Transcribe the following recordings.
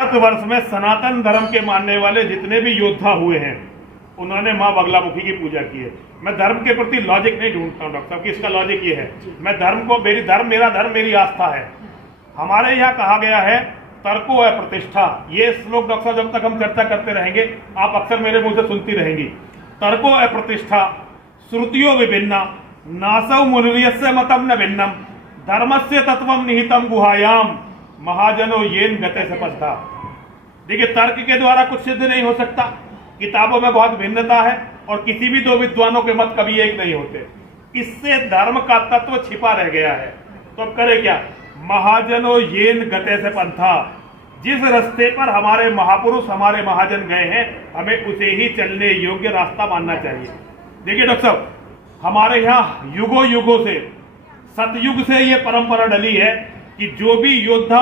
भारतवर्ष में सनातन धर्म के मानने वाले जितने भी योद्धा हुए हैं उन्होंने माँ बगलामुखी की पूजा की है। मैं धर्म के प्रति लॉजिक नहीं ढूंढता हूँ डॉक्टर साहब कि इसका लॉजिक ये है, मैं धर्म को मेरा धर्म मेरी आस्था है। हमारे यहाँ कहा गया है तर्को है प्रतिष्ठा। ये श्लोक डॉक्टर साहब जब तक हम चर्चा करते रहेंगे आप अक्सर मेरे मुंह से सुनती रहेंगी। तर्को है प्रतिष्ठा श्रुतियों विभिन्ना नासौ मुनिर्यस्य मतम न भिन्नम धर्मस्य तत्वम निहितम गुहायाम महाजनो येन गते सपद्धा। देखिए तर्क के द्वारा कुछ सिद्ध नहीं हो सकता, किताबों में बहुत भिन्नता है और किसी भी दो विद्वानों के मत कभी एक नहीं होते। इससे धर्म का तत्व छिपा रह गया है। तो अब करे क्या? महाजनो येन गते से पंथा, जिस रास्ते पर हमारे महापुरुष हमारे महाजन गए हैं हमें उसे ही चलने योग्य रास्ता मानना चाहिए। देखिए डॉक्टर साहब, हमारे यहाँ युगों युगों से सतयुग से ये परंपरा डली है कि जो भी योद्धा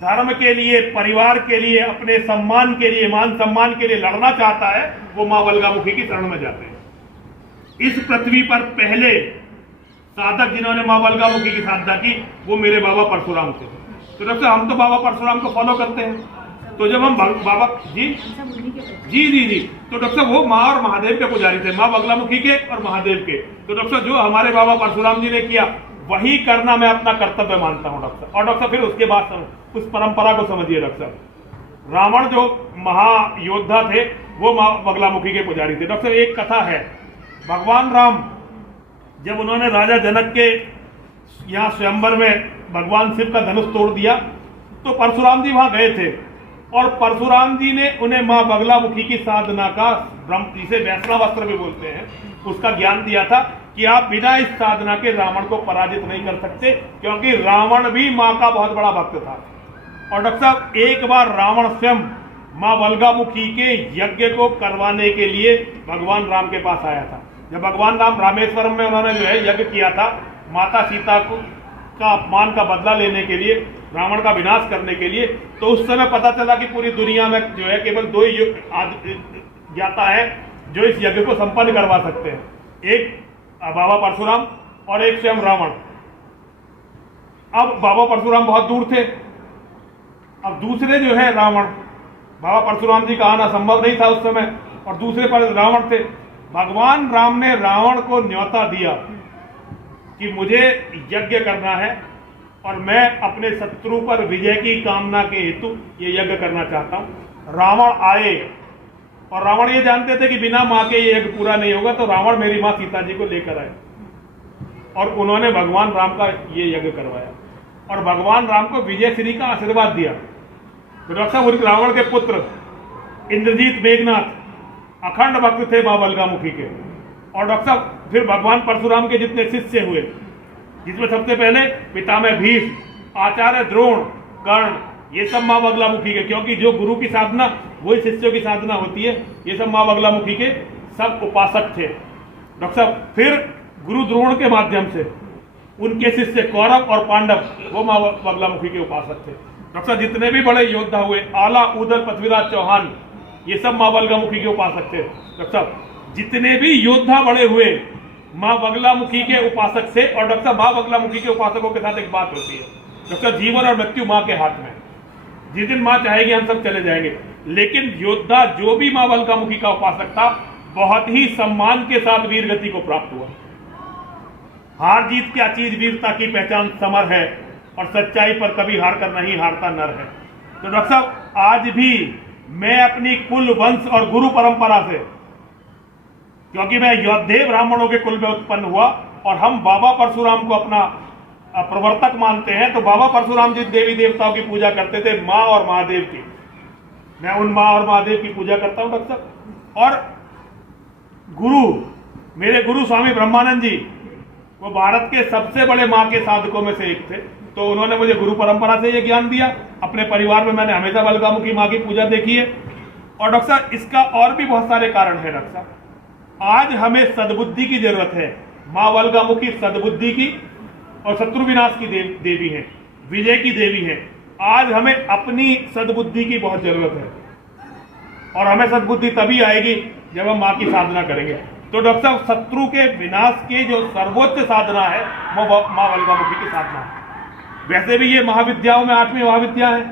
धर्म के लिए परिवार के लिए अपने सम्मान के लिए मान सम्मान के लिए लड़ना चाहता है वो मां बगलामुखी की शरण में जाते हैं। इस पृथ्वी पर पहले साधक जिन्होंने मां बगलामुखी की साधना की वो मेरे बाबा परशुराम थे। तो डॉक्टर हम तो बाबा परशुराम को फॉलो करते हैं। तो जब हम बाबा जी जी जी जी तो डॉक्टर वो माँ और महादेव के पुजारी थे, माँ बगलामुखी के और महादेव के। तो डॉक्टर जो हमारे बाबा परशुराम जी ने किया वही करना मैं अपना कर्तव्य मानता हूँ डॉक्टर। और डॉक्टर फिर उसके बाद उस परंपरा को समझिए डॉक्टर। रावण जो महायोद्धा थे वो माँ बगलामुखी के पुजारी थे। डॉक्टर एक कथा है, भगवान राम जब उन्होंने राजा जनक के यहाँ स्वयंवर में भगवान शिव का धनुष तोड़ दिया तो परशुराम जी वहां गए थे और परशुराम जी ने उन्हें मां बगलामुखी की साधना का ब्रह्म जिसे वैष्णवास्त्र भी बोलते हैं उसका ज्ञान दिया था कि आप बिना इस साधना के रावण को पराजित नहीं कर सकते, क्योंकि रावण भी मां का बहुत बड़ा भक्त था। और डॉक्टर साहब एक बार रावण स्वयं मां बगलामुखी के यज्ञ को करवाने के लिए भगवान राम के पास आया था। जब भगवान राम रामेश्वरम में उन्होंने जो है यज्ञ किया था माता सीता को का अपमान का बदला लेने के लिए, रावण का विनाश करने के लिए, तो उस समय पता चला कि पूरी दुनिया में जो है केवल दो ही ज्ञाता है जो इस यज्ञ को संपन्न करवा सकते हैं, एक बाबा परशुराम और एक स्वयं रावण। अब बाबा परशुराम बहुत दूर थे, अब दूसरे जो है रावण, बाबा परशुराम जी का आना संभव नहीं था उस समय और दूसरे पर रावण थे। भगवान राम ने रावण को न्योता दिया कि मुझे यज्ञ करना है और मैं अपने शत्रु पर विजय की कामना के हेतु ये यज्ञ करना चाहता हूं। रावण आए और रावण ये जानते थे कि बिना मां के ये यज्ञ पूरा नहीं होगा, तो रावण मेरी मां सीता जी को लेकर आए और उन्होंने भगवान राम का ये यज्ञ करवाया और भगवान राम को विजय श्री का आशीर्वाद दिया। तो डॉक्टर साहब रावण के पुत्र इंद्रजीत मेघनाथ अखंड भक्त थे मां बगलामुखी के। और डॉक्टर साहब फिर भगवान परशुराम के जितने शिष्य हुए जिसमें सबसे पहले पितामह भीष्म, आचार्य द्रोण, कर्ण, ये सब मां बगलामुखी के, क्योंकि जो गुरु की साधना वही शिष्यों की साधना होती है। ये सब मां बगलामुखी के सब उपासक थे डॉक्टर साहब। फिर गुरु द्रोण के माध्यम से उनके शिष्य कौरव और पांडव वो मां बगलामुखी के उपासक थे डॉक्टर साहब। जितने भी बड़े योद्धा हुए आला, उदल, पृथ्वीराज चौहान, ये सब मां बगलामुखी के उपासक थे डॉक्टर साहब। जितने भी योद्धा बड़े हुए मां बगलामुखी के उपासक से। और डॉक्टर मां बगलामुखी के उपासकों के साथ एक बात होती है डॉक्टर, जीवन और मृत्यु मां के हाथ में। जिस दिन मां चाहेगी हम सब चले जाएंगे, लेकिन योद्धा जो भी मां बगलामुखी का उपासक था बहुत ही सम्मान के साथ वीर गति को प्राप्त हुआ। हार जीत क्या चीज, वीरता की पहचान समर है और सच्चाई पर कभी हार कर नहीं हारता नर है। तो डॉक्टर साहब आज भी मैं अपनी कुल वंश और गुरु परंपरा से, क्योंकि मैं योद्धे ब्राह्मणों के कुल में उत्पन्न हुआ और हम बाबा परशुराम को अपना प्रवर्तक मानते हैं, तो बाबा परशुराम जिन देवी देवताओं की पूजा करते थे माँ और महादेव की, मैं उन माँ और महादेव की पूजा करता हूं डॉक्टर साहब। और गुरु मेरे गुरु स्वामी ब्रह्मानंद जी वो भारत के सबसे बड़े माँ के साधकों में से एक थे, तो उन्होंने मुझे गुरु परंपरा से ये ज्ञान दिया। अपने परिवार में मैंने हमेशा बगलामुखी माँ की पूजा देखी है। और डॉक्टर साहब इसका और भी बहुत सारे कारण है डॉक्टर साहब। आज हमें सद्बुद्धि की जरूरत है। मां बगलामुखी सद्बुद्धि की और शत्रु विनाश की देवी है, विजय की देवी है। आज हमें अपनी सद्बुद्धि की बहुत जरूरत है और हमें सद्बुद्धि तभी आएगी जब हम मां की साधना करेंगे। तो डॉक्टर साहब शत्रु के विनाश की जो सर्वोच्च साधना है वो मां बगलामुखी की साधना है। वैसे भी ये महाविद्याओं में 8वीं महाविद्या है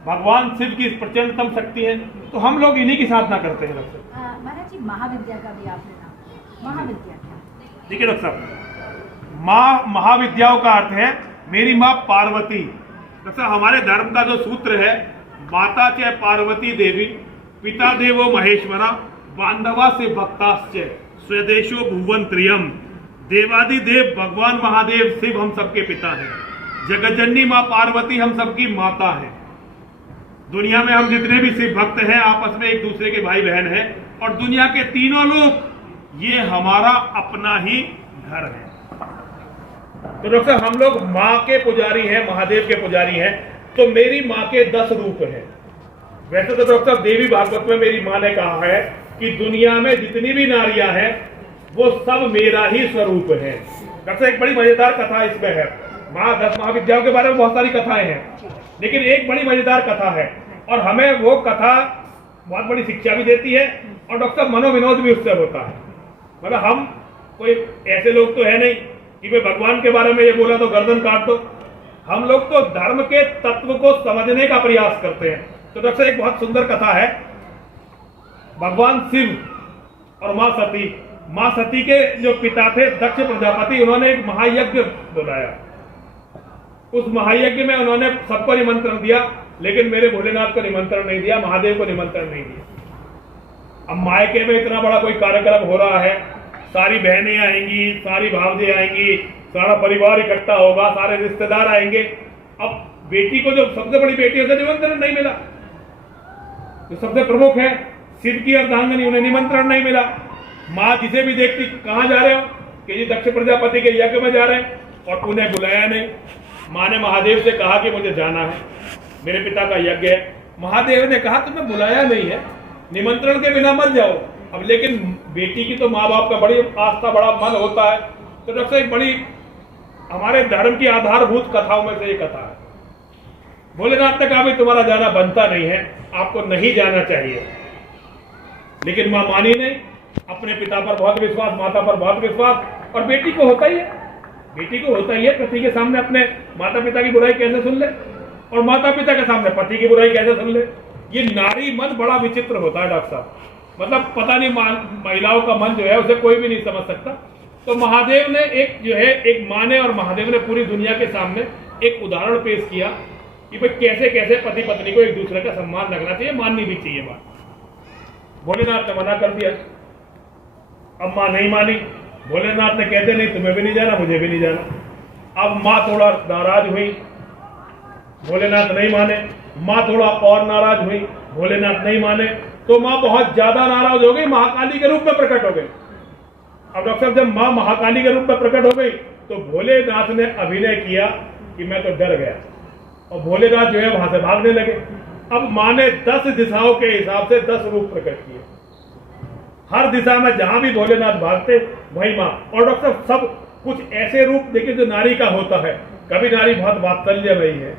भगवान शिव की प्रचंडतम शक्ति है, तो हम लोग इन्हीं की साधना करते हैं डॉक्टर साहब। महाराज जी, महाविद्या का भी आपने नाम, महाविद्या क्या? देखिए डॉक्टर साहब, माँ महाविद्याओं का अर्थ है मेरी माँ पार्वती। डॉक्टर साहब, हमारे धर्म का जो सूत्र है, माता च पार्वती देवी, पिता देवो महेश्वरा, बांधवा से भक्ताश्च, स्वदेशो भुवन त्रियम। देवादिदेव भगवान महादेव शिव हम सबके पिता हैं, जगतजननी माँ पार्वती हम सबकी माता है। दुनिया में हम जितने भी शिव भक्त हैं आपस में एक दूसरे के भाई बहन हैं, और दुनिया के तीनों लोग ये हमारा अपना ही घर है। तो डॉक्टर साहब, हम लोग माँ के पुजारी हैं, महादेव के पुजारी हैं, तो मेरी माँ के 10 रूप हैं। वैसे तो डॉक्टर साहब देवी भागवत में मेरी माँ ने कहा है कि दुनिया में जितनी भी नारियां हैं वो सब मेरा ही स्वरूप है। डॉक्टर साहब, एक बड़ी मजेदार कथा इसमें है। 10 महाविद्याओं के बारे में बहुत सारी कथाएं हैं, लेकिन एक बड़ी मजेदार कथा है, और हमें वो कथा बहुत बड़ी शिक्षा भी देती है, और डॉक्टर साहब मनोविनोद भी उससे होता है। मतलब हम कोई ऐसे लोग तो है नहीं कि भाई भगवान के बारे में ये बोला तो गर्दन काट दो। हम लोग तो धर्म के तत्व को समझने का प्रयास करते हैं। तो डॉक्टर साहब, एक बहुत सुंदर कथा है। भगवान शिव और माँ सती, माँ सती के जो पिता थे दक्ष प्रजापति, उन्होंने एक महायज्ञ बुलाया। उस महायज्ञ में उन्होंने सबको निमंत्रण दिया, लेकिन मेरे भोलेनाथ को निमंत्रण नहीं दिया, महादेव को निमंत्रण नहीं दिया। अब मायके में इतना बड़ा कोई कार्यक्रम हो रहा है, सारी बहनें आएंगी, सारी भावजें आएंगी, सारा परिवार इकट्ठा होगा, सारे रिश्तेदार आएंगे। अब बेटी को, जो सबसे बड़ी बेटी है, उसे निमंत्रण नहीं मिला। जो सबसे प्रमुख है शिव की अर्धांगिनी, उन्हें निमंत्रण नहीं मिला। माँ जिसे भी देखती, कहाँ जा रहे हो, कि जी दक्ष प्रजापति के यज्ञ में जा रहे हैं, और उन्हें बुलाया नहीं। माँ ने महादेव से कहा कि मुझे जाना है, मेरे पिता का यज्ञ है। महादेव ने कहा तुम्हें बुलाया नहीं है, निमंत्रण के बिना मत जाओ। अब लेकिन बेटी की तो माँ बाप का बड़ी आस्था, बड़ा मन होता है। तो डॉक्टर एक बड़ी हमारे धर्म की आधारभूत कथाओं में से एक कथा है। भोलेनाथ ने कहा भाई तुम्हारा जाना बनता नहीं है, आपको नहीं जाना चाहिए। लेकिन माँ मानी नहीं, अपने पिता पर बहुत विश्वास, माता पर बहुत विश्वास, और बेटी को होता ही है, बेटी को होता ही है पति के सामने अपने माता पिता की बुराई कैसे सुन ले, और माता पिता के सामने पति की बुराई कैसे सुन ले। ये नारी मन बड़ा विचित्र होता है डॉक्टर साहब। मतलब पता नहीं, महिलाओं का मन जो है उसे कोई भी नहीं समझ सकता। तो महादेव ने एक माँ ने और महादेव ने पूरी दुनिया के सामने एक उदाहरण पेश किया कि भाई कैसे कैसे पति पत्नी को एक दूसरे का सम्मान रखना चाहिए, माननी भी चाहिए बात। भोलेनाथ ने मना कर दिया। अब माँ नहीं मानी, भोलेनाथ ने कहते नहीं तुम्हें भी नहीं जाना, मुझे भी नहीं जाना। अब माँ थोड़ा नाराज हुई, भोलेनाथ नहीं माने। माँ थोड़ा और नाराज हुई, भोलेनाथ नहीं माने। तो माँ बहुत ज्यादा नाराज हो गई, महाकाली के रूप में प्रकट हो गई। अब डॉक्टर साहब, जब माँ महाकाली के रूप में प्रकट हो गई तो भोलेनाथ ने अभिनय किया कि मैं तो डर गया, और भोलेनाथ जो है वहां से भागने लगे। अब माँ ने 10 दिशाओं के हिसाब से 10 रूप प्रकट किए। हर दिशा में जहां भी भोलेनाथ भागते वहीं माँ। और डॉक्टर साहब, सब कुछ ऐसे रूप देखिए जो नारी का होता है। कभी नारी बहुत वात्सल्य में है,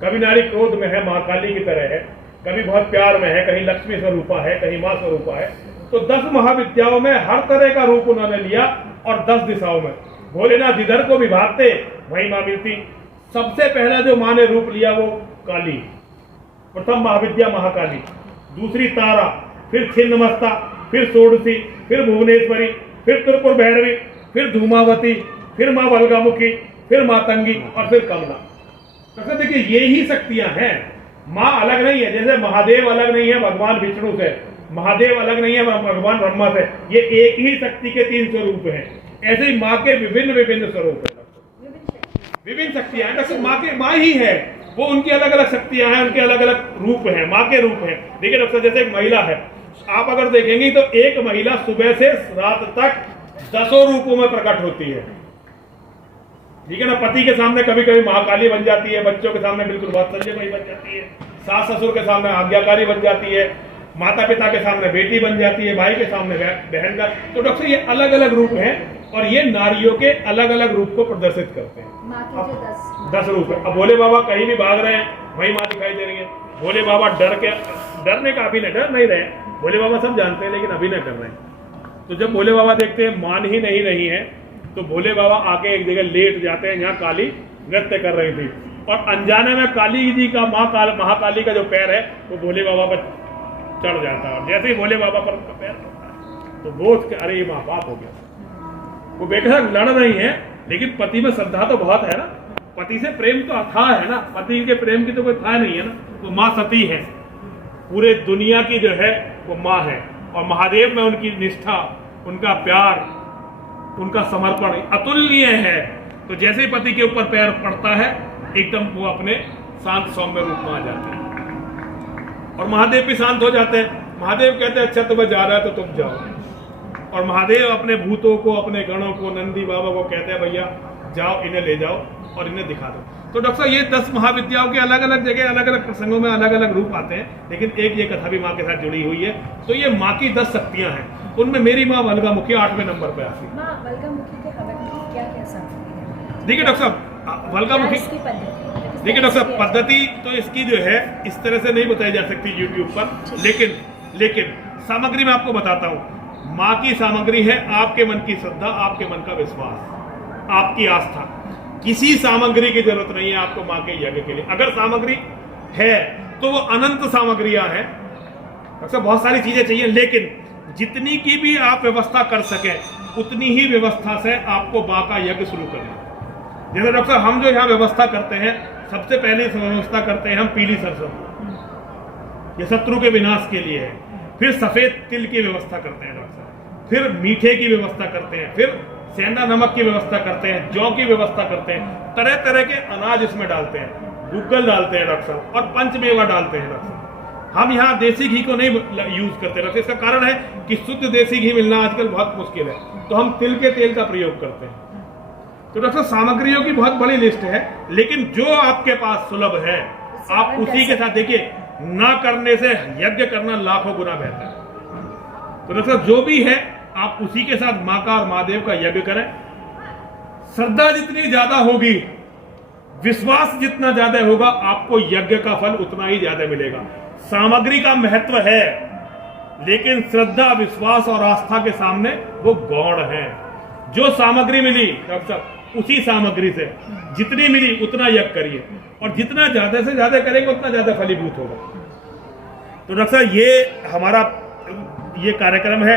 कभी नारी क्रोध में है, महाकाली की तरह है, कभी बहुत प्यार में है, कहीं लक्ष्मी स्वरूपा है, कहीं माँ स्वरूपा है। तो 10 महाविद्याओं में हर तरह का रूप उन्होंने लिया, और 10 दिशाओं में भोलेनाथ जिधर को भी भागते वहीं माँ मिलती। सबसे पहला जो माँ ने रूप लिया वो काली, प्रथम महाविद्या महाकाली, दूसरी तारा, फिर छिन्नमस्ता, फिर षोडशी, फिर भुवनेश्वरी, फिर त्रिपुर भैरवी, फिर धूमावती, फिर माँ बलगामुखी, फिर मातंगी, और फिर कमला। तो देखिए ये ही शक्तियां हैं। माँ अलग नहीं है, जैसे महादेव अलग नहीं है भगवान विष्णु से, महादेव अलग नहीं है भगवान ब्रह्मा से। ये एक ही शक्ति के 3 स्वरूप हैं। ऐसे ही माँ के विभिन्न विभिन्न स्वरूप हैं, विभिन्न शक्तियां हैं। डॉक्टर माँ माँ ही है, वो उनकी अलग अलग शक्तियां हैं, उनके अलग अलग रूप हैं, माँ के रूप हैं। देखिए डॉक्टर, जैसे एक महिला है, आप अगर देखेंगे तो एक महिला सुबह से रात तक 10 रूपों में प्रकट होती है। ठीक है ना। पति के सामने कभी कभी महाकाली बन जाती है, बच्चों के सामने बिल्कुल वात्सल्यमयी बन जाती है, सास ससुर के सामने आज्ञाकारी बन जाती है, माता पिता के सामने बेटी बन जाती है, भाई के सामने बहन का। तो डॉक्टर ये अलग अलग रूप हैं, और ये नारियों के अलग अलग रूप को प्रदर्शित करते हैं। 10 रूप है। अब भोले बाबा कहीं भी भाग रहे हैं, वही माँ दिखाई दे रही है। भोले बाबा डरने का अभिनय, डर नहीं रहे, भोले बाबा सब जानते हैं, लेकिन अभिनय कर रहे हैं। तो जब भोले बाबा देखते हैं मान ही नहीं रही है, तो भोले बाबा आके एक जगह लेट जाते हैं जहाँ काली नृत्य कर रही थी। और अनजाने में काली जी का महाकाली का जो पैर है वो भोले बाबा पर चढ़ जाता है, और जैसे ही भोले बाबा पर उनका पैर पड़ता है तो वो उसके अरे ये महापाप हो गया। वो बेशक लड़ रही है, लेकिन पति में श्रद्धा तो बहुत है ना, पति से प्रेम तो अथाह है ना, पति के प्रेम की तो कोई था नहीं है ना। वो माँ सती है, पूरे दुनिया की जो है वो माँ है, और महादेव में उनकी निष्ठा, उनका प्यार, उनका समर्पण अतुलनीय है। तो जैसे ही पति के ऊपर पैर पड़ता है एकदम वो अपने शांत सौम्य रूप में आ जाते हैं, और महादेव भी शांत हो जाते हैं। महादेव कहते हैं अच्छा तुम्हें जा रहा है तो तुम जाओ, और महादेव अपने भूतों को, अपने गणों को, नंदी बाबा को कहते हैं भैया जाओ, इन्हें ले जाओ और इन्हें दिखा दो। तो डॉक्टर साहब ये 10 महाविद्याओं के अलग अलग जगह, अलग अलग प्रसंगों में अलग अलग रूप आते हैं, लेकिन एक ये कथा भी माँ के साथ जुड़ी हुई है। तो ये माँ की 10 शक्तियां हैं, उनमें मेरी माँ वल्गामुखी 8वें नंबर पे आती है। माँ वल्गामुखी के हवन की क्या सामग्री है? देखिए डॉक्टर साहब, वल्गामुखी, देखिए डॉक्टर साहब पद्धति तो इसकी जो है इस तरह से नहीं बताई जा सकती यूट्यूब पर, लेकिन सामग्री मैं आपको बताता हूँ। माँ की सामग्री है आपके मन की श्रद्धा, आपके मन का विश्वास, आपकी आस्था। किसी सामग्री की जरूरत नहीं है आपको माँ के यज्ञ के लिए। अगर सामग्री है तो वो अनंत सामग्रियां हैं, अक्सर बहुत सारी चीजें चाहिए, लेकिन जितनी की भी आप व्यवस्था कर सके उतनी ही व्यवस्था से आपको माँ का यज्ञ शुरू करना। जैसे डॉक्टर साहब हम जो यहाँ व्यवस्था करते हैं, सबसे पहले व्यवस्था करते हैं हम पीली सरसों, ये शत्रु के विनाश के लिए है। फिर सफेद तिल की व्यवस्था करते हैं डॉक्टर साहब, फिर मीठे की व्यवस्था करते हैं, फिर सेंधा नमक की व्यवस्था करते हैं, जौ की व्यवस्था करते हैं, तरह तरह के अनाज इसमें डालते हैं, गुग्गल डालते हैं डॉक्टर साहब, और पंचमेवा डालते हैं डॉक्टर साहब। हम यहाँ देसी घी को नहीं यूज करते डॉक्टर, इसका कारण है कि शुद्ध देसी घी मिलना आजकल बहुत मुश्किल है, तो हम तिल के तेल का प्रयोग करते हैं। तो डॉक्टर सामग्रियों की बहुत बड़ी लिस्ट है, लेकिन जो आपके पास सुलभ है आप उसी के साथ, देखिए ना करने से यज्ञ करना लाखों गुना बेहतर है। तो डॉक्टर जो भी है आप उसी के साथ माँ का और महादेव का यज्ञ करें। श्रद्धा जितनी ज्यादा होगी, विश्वास जितना ज्यादा होगा, आपको यज्ञ का फल उतना ही ज्यादा मिलेगा। सामग्री का महत्व है, लेकिन श्रद्धा, विश्वास और आस्था के सामने वो गौण है। जो सामग्री मिली डॉक्टर साहब, उसी सामग्री से जितनी मिली उतना यज्ञ करिए, और जितना ज्यादा से ज्यादा करेंगे उतना ज्यादा फलीभूत होगा। तो डॉक्टर साहब ये हमारा ये कार्यक्रम है,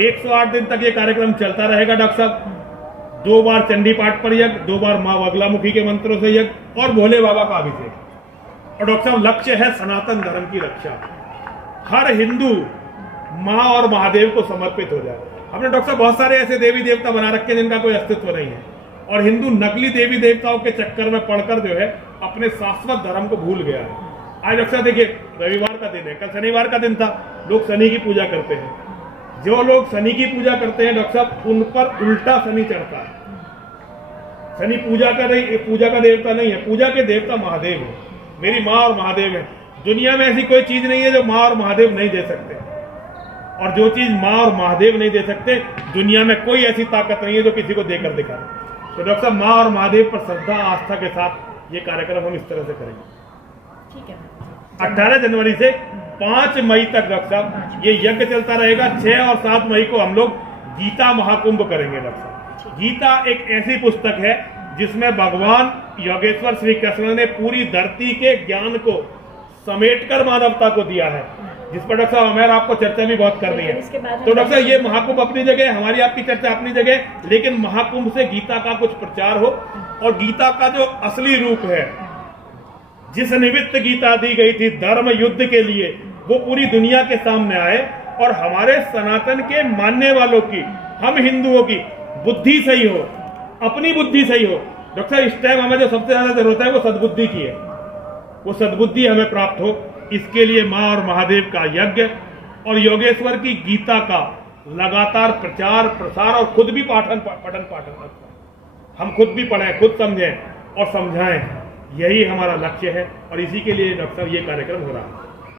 108 दिन तक ये कार्यक्रम चलता रहेगा डॉक्टर साहब। 2 बार चंडी पाठ पर यज्ञ, 2 बार माँ वग्लामुखी के मंत्रों से यज्ञ, और भोले बाबा का अभिषेक। और डॉक्टर साहब लक्ष्य है सनातन धर्म की रक्षा। हर हिंदू माँ और महादेव को समर्पित हो जाए। हमने डॉक्टर साहब बहुत सारे ऐसे देवी देवता बना रखे हैं जिनका कोई अस्तित्व नहीं है, और हिंदू नकली देवी देवताओं के चक्कर में पड़कर जो है अपने शाश्वत धर्म को भूल गया है। आज डॉक्टर साहब देखिए रविवार का दिन है, कल शनिवार का दिन था, लोग शनि की पूजा करते हैं। जो लोग शनि की पूजा करते हैं डॉक्टर साहब, उन पर उल्टा शनि चढ़ता है। शनि पूजा का देवता नहीं है, पूजा के देवता महादेव है। मेरी माँ और महादेव है। दुनिया में ऐसी कोई चीज नहीं है जो माँ और महादेव नहीं दे सकते, और जो चीज माँ और महादेव नहीं दे सकते, दुनिया में कोई ऐसी ताकत नहीं है जो किसी को देकर दिखा। तो डॉक्टर साहब माँ और महादेव पर श्रद्धा, आस्था के साथ ये कार्यक्रम हम इस तरह से करेंगे। ठीक है। 18 जनवरी से 5 मई तक डॉक्टर साहब ये यज्ञ चलता रहेगा। 6 और 7 मई को हम लोग गीता महाकुंभ करेंगे डॉक्टर साहब। गीता एक ऐसी पुस्तक है जिसमें भगवान योगेश्वर श्री कृष्ण ने पूरी धरती के ज्ञान को समेटकर मानवता को दिया है, जिस पर डॉक्टर साहब हमें आपको चर्चा भी बहुत करनी है। तो डॉक्टर साहब ये महाकुंभ अपनी जगह, हमारी आपकी चर्चा अपनी जगह, लेकिन महाकुंभ से गीता का कुछ प्रचार हो, और गीता का जो असली रूप है, जिस निमित्त गीता दी गई थी धर्म युद्ध के लिए, वो पूरी दुनिया के सामने आए, और हमारे सनातन के मानने वालों की, हम हिंदुओं की बुद्धि सही हो, अपनी बुद्धि सही हो। डॉक्टर साहब इस टाइम हमें जो सबसे ज्यादा जरूरत है वो सद्बुद्धि की है। वो सद्बुद्धि हमें प्राप्त हो, इसके लिए माँ और महादेव का यज्ञ और योगेश्वर की गीता का लगातार प्रचार प्रसार, और खुद भी पठन पाठन हम खुद भी पढ़ें, खुद समझें और समझाएं, यही हमारा लक्ष्य है, और इसी के लिए डॉक्टर साहब ये कार्यक्रम हो रहा है।